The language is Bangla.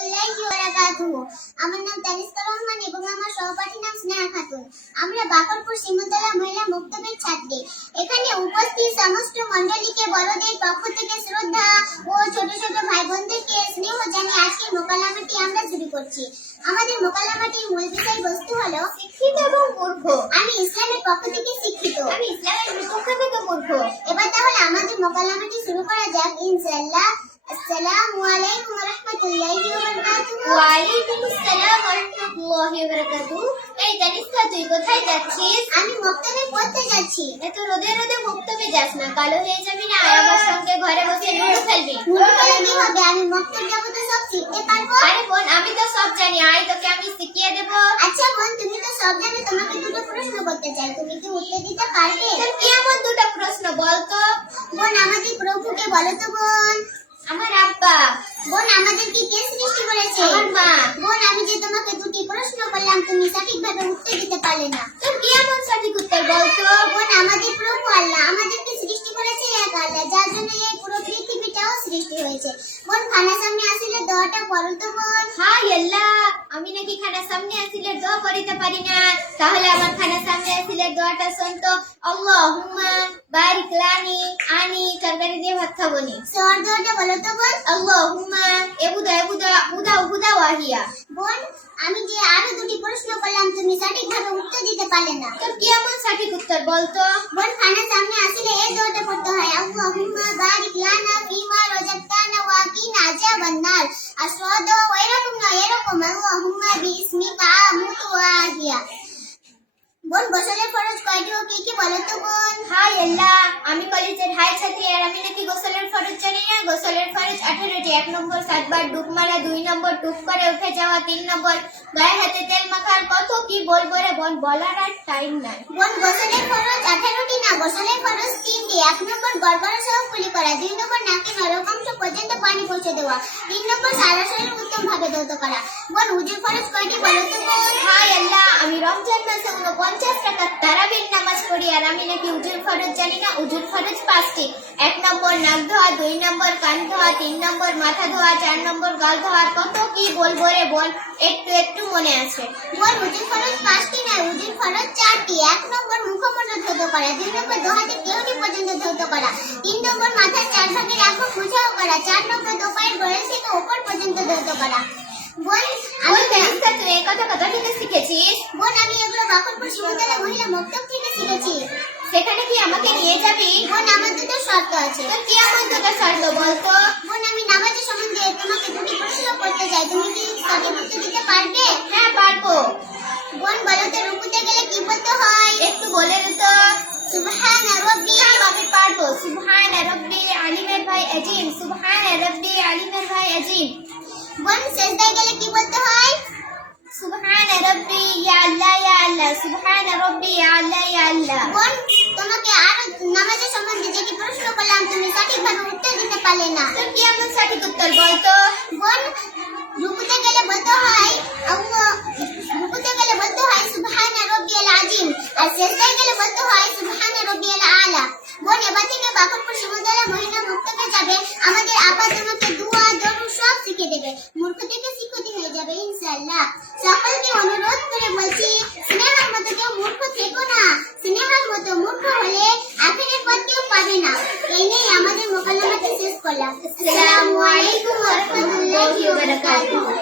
রাহমাতুল্লাহি ওয়া বারাকাতুহু। আমার নাম তানিস্কা রহমান এবং আমার সহপাঠীর নাম স্নেহা খাতুন। আমরা বাকরপুর শিমুলতলা মহিলা মুক্তবের ছাত্রী। এখানে উপস্থিত সমস্ত মণ্ডলীকে বড়দের পক্ষ থেকে শ্রদ্ধা ও ছোট ছোট ভাই বোনদেরকে স্নেহ জানিয়ে আজকে মোকালামাটি আমরা শুরু করছি। আমাদের মোকালামাটির মূল বিষয়বস্তু হলো শিক্ষিত এবং মূর্খ। আমি ইসলামের পক্ষ থেকে শিক্ষিত, আমি ইসলামের বিপক্ষ থেকে মূর্খ। এবার তাহলে আমাদের মোকালামাটি শুরু করা যাক ইনশাআল্লাহ। আসসালামু আলাইকুম ওয়া রাহমাতুল্লাহি ওয়া বারাকাতুহু। ওয়া আলাইকুম আসসালাম ওয়া রাহমাতুল্লাহি ওয়া বারাকাতুহু। এই তানিস্কা, তুই কোথায় যাচ্ছিস? আমি মক্তবে পড়তে যাচ্ছি। এত রোদে রোদে মুক্তবে যাস না, কালো হয়ে যাবি না। আর আমার সঙ্গে ঘরে বসে লুডো খেলবি। লুডো খেলে কি হবে? আমি মক্তব যাব তো সব শিখতে পারবো। আরে বোন, আমি তো সব জানি, আয় তোকে আমি শিখিয়ে দেব। আচ্ছা বোন, তুমি তো সব জানো, তোমাকে দুটো প্রশ্ন করতে চাই, তুমি কি উত্তর দিতে পারবে? তোর কি এমন দুটো প্রশ্ন বল তো? বোন, আমাদের প্রভুকে বলো তো বোন। আমার আব্বা। বোন, আমাদেরকে কে সৃষ্টি করেছে? আমার মা। বোন, আমি যে তোমাকে দুটি প্রশ্ন করলাম, তুমি সঠিকভাবে উত্তর দিতে পারলে না। তোর কি এমন সঠিক উত্তর বল তো? বোন, আমাদের প্রভু আল্লাহ আমাদেরকে সৃষ্টি করেছে এক আল্লাহ, যার জন্য এই পুরো পৃথিবীটাও সৃষ্টি হয়েছে। বোন, খানা সামনে আসলে দোয়াটা পড়ো তো বোন। হায় আল্লাহ, আমি নাকি খানা সামনে আসিলে দোয়া পড়িতে পারি না। তাহলে আমার খানা সামনে আসিলে দোয়াটা শোন তো। আল্লাহুম্মা বারিক লানি আনি তরকারি দিয়ে ভাত খাবো নি। সর দোয়াটা বলো তো বোন। আল্লাহুম্মা এবুদা এবুদা উদা উদা ওয়াহিয়া। বোন, আমি যে আরো দুটি প্রশ্ন করলাম, তুমি সঠিকভাবে উত্তর দিতে পারলে না। তোর কি এমন সঠিক উত্তর বল তো? বোন, খানা সামনে আসলে এই দোয়াটা পড়তে হয়, আল্লাহুম্মা বারিক লানা ফিমা রাযাকতানা ওয়া কিনা আযাবান নার। আসওয়াদ এরকম না, এরকম আল্লাহুম্মা বিসমিকা আমুতু ওয়া আহিয়া। বোন, গোসলের ফরজ কয়টি ও কি কি বলো তো বোন। হায় আল্লাহ, আমি কলেজের হাই ছাত্রী, আর আমি নাকি গোসলের ফরজ জানি না। গোসলের ফরজ 18টি। 1 নম্বর 7 বার ডুব মারা, 2 নম্বর টুপ করে উঠে যাওয়া, 3 নম্বর গায়ে হাতে তেল মাখার, কত কি বলবো রে বোন, বলার আর টাইম নাই। বোন, গোসলের ফরজ 18টি না, গোসলের ফরজ 3টি। 1 নম্বর গড়গড়া সহ কুলি করা, 2 নম্বর নাকে নরকাংশ পর্যন্ত পানি পৌঁছে দেওয়া, 3 নম্বর সারা শরীর উত্তম ভাবে ধৌত করা। বোন, উজুর ফরজ কয়টি বলো তো বোন। হায় আল্লাহ, আমি রমজান মাসে 49 রাকাত তারাবির নামাজ পড়ি, আর আমি নাকি উজুর ফরজ জানি না। উজুর ফরজ 5টি। 1 নম্বর নাক ধোয়া, 2 নম্বর কান ধোয়া, 3 নম্বর মাথা ধোয়া, 4 নম্বর গাল ধোয়া, কত কি বলবো রে বোন, একটু একটু মনে আছে। বোন, উজুর ফরজ 5টি না, উজুর ফরজ 4টি। 1 নম্বর মুখমণ্ডল ধৌত করা, 2 নম্বর দোহাতে কেউনি পর্যন্ত ধৌত করা, 3 নম্বর মাথার 4 ভাগের আঁখো মুছাও করা, 4 নম্বর দোপায়ের গোড়ালি থেকে উপর পর্যন্ত ধৌত করা। বোন, ওই তানিস্কা, তুই এই কথা কোথা থেকে শিখেছিস? বোন, আমি এগুলো বাকরপুর শিমুলতলা মহিলা মুক্তব থেকে শিখেছি। সেখানে কি আমাকে নিয়ে যাবি? বোন, আমার দুটো শর্ত আছে। তোর কি এমন দুটো শর্ত বল তো? বোন, আমি নামাজের সম্বন্ধে তোমাকে দুটি প্রশ্ন করতে চাই, তুমি কি সঠিক উত্তর দিতে পারবে? হ্যাঁ, পারবো। বোন, বলো তো রুকুতে গেলে কি বলতে হয়? একটু বলে দে তো। সুবহানা রাব্বি। হ্যাঁ, আমি পারবো। সুবহান রাব্বিল আলিমের ভাই আজিম, সুবহান রাব্বিল আলিমের ভাই আজিম। বোন, সেজদায় গেলে কি বলতে হয়? সুবহান রাব্বি ইয়া আল্লাহ ইয়া আল্লাহ, সুবহান রাব্বি ইয়া আল্লাহ ইয়া আল্লাহ। বোন, তোমাকে আরো নামাজের সম্বন্ধে যেটি প্রশ্ন করলাম, তুমি সঠিকভাবে উত্তর দিতে পারলে না। তোর কি এমন সঠিক উত্তর বল তো? বোন, রুকুতে গেলে বলতে হয় রুকুতে গেলে বলতে হয় সুবহানা রাব্বিয়াল আযীম, আর সেজদায় গেলে বলতে হয় সুবহানা রাব্বিয়াল আলা। বোন, এবার থেকে বাকরপুর শিমুলতলা মহিলা মুক্তবে যাবে, আমাদের আপা তোমাকে দুয়া দরুদ সব শিখে দেবে, মূর্খ থেকে শিক্ষিত হয়ে যাবে ইনশাআল্লাহ। সকলকে অনুরোধ করে বলছি, স্নেহার মতো কেউ মূর্খ থেকো না, স্নেহার মতো মূর্খ হলে আখিরের পথ কেউ পাবে না। এই নিয়ে আমাদের মোকালামাটি শেষ করলাম। আসসালামু আলাইকুম ওয়া রাহমাতুল্লাহি ওয়া বারাকাতুহু।